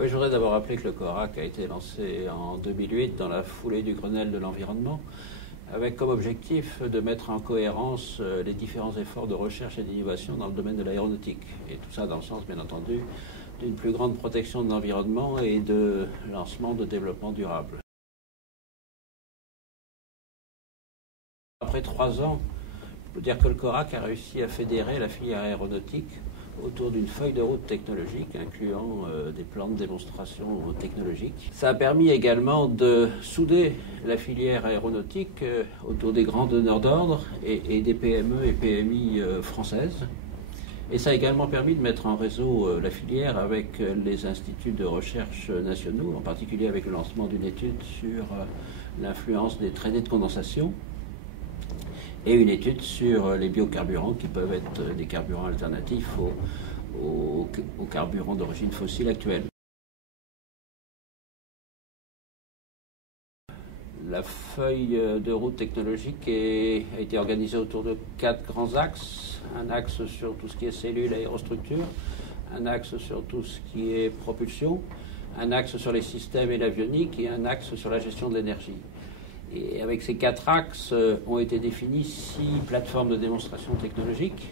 Oui, je voudrais d'abord rappeler que le CORAC a été lancé en 2008 dans la foulée du Grenelle de l'environnement, avec comme objectif de mettre en cohérence les différents efforts de recherche et d'innovation dans le domaine de l'aéronautique. Et tout ça dans le sens, bien entendu, d'une plus grande protection de l'environnement et de lancement de développement durable. Après 3 ans, je peux dire que le CORAC a réussi à fédérer la filière aéronautique autour d'une feuille de route technologique incluant des plans de démonstration technologiques. Ça a permis également de souder la filière aéronautique autour des grands donneurs d'ordre et des PME et PMI françaises. Et ça a également permis de mettre en réseau la filière avec les instituts de recherche nationaux, en particulier avec le lancement d'une étude sur l'influence des traînées de condensation et une étude sur les biocarburants qui peuvent être des carburants alternatifs aux carburants d'origine fossile actuels. La feuille de route technologique a été organisée autour de 4 grands axes. Un axe sur tout ce qui est cellules, aérostructures, un axe sur tout ce qui est propulsion, un axe sur les systèmes et l'avionique et un axe sur la gestion de l'énergie. Et avec ces 4 axes ont été définies 6 plateformes de démonstration technologique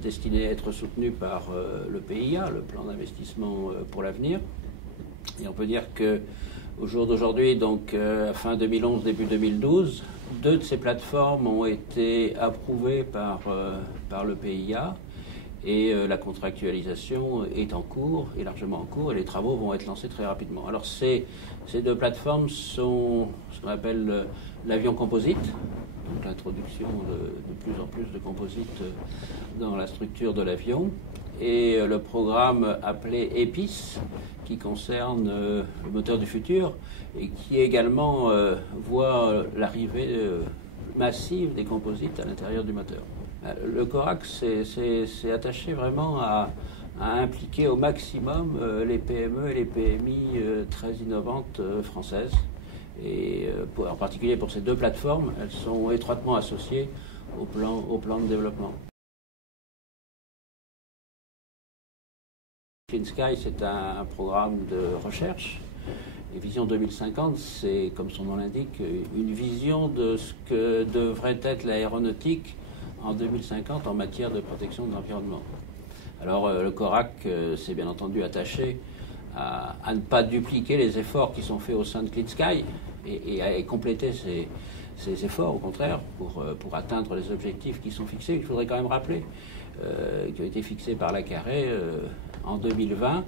destinées à être soutenues par le PIA, le plan d'investissement pour l'avenir. Et on peut dire qu'au jour d'aujourd'hui, donc fin 2011, début 2012, 2 de ces plateformes ont été approuvées par le PIA et la contractualisation est en cours, est largement en cours, et les travaux vont être lancés très rapidement. Alors ces 2 plateformes sont ce qu'on appelle l'avion composite, donc l'introduction de plus en plus de composites dans la structure de l'avion, et le programme appelé EPIS, qui concerne le moteur du futur, et qui également voit l'arrivée massive des composites à l'intérieur du moteur. Le CORAC s'est attaché vraiment à impliquer au maximum les PME et les PMI très innovantes françaises. Et en particulier pour ces 2 plateformes, elles sont étroitement associées au plan de développement. Clean Sky, c'est un programme de recherche. Et Vision 2050, c'est, comme son nom l'indique, une vision de ce que devrait être l'aéronautique en 2050 en matière de protection de l'environnement. Alors le CORAC s'est bien entendu attaché à ne pas dupliquer les efforts qui sont faits au sein de Clean Sky et à compléter ces efforts, au contraire, pour atteindre les objectifs qui sont fixés. Il faudrait quand même rappeler qui ont été fixés par la CARE en 2020,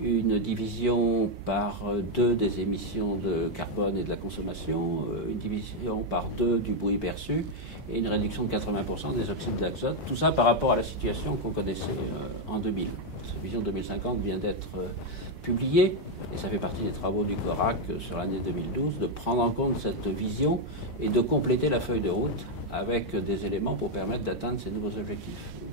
une division par 2 des émissions de carbone et de la consommation, une division par 2 du bruit perçu et une réduction de 80% des oxydes d'azote. Tout ça par rapport à la situation qu'on connaissait en 2000. Cette vision 2050 vient d'être publiée et ça fait partie des travaux du CORAC sur l'année 2012 de prendre en compte cette vision et de compléter la feuille de route avec des éléments pour permettre d'atteindre ces nouveaux objectifs.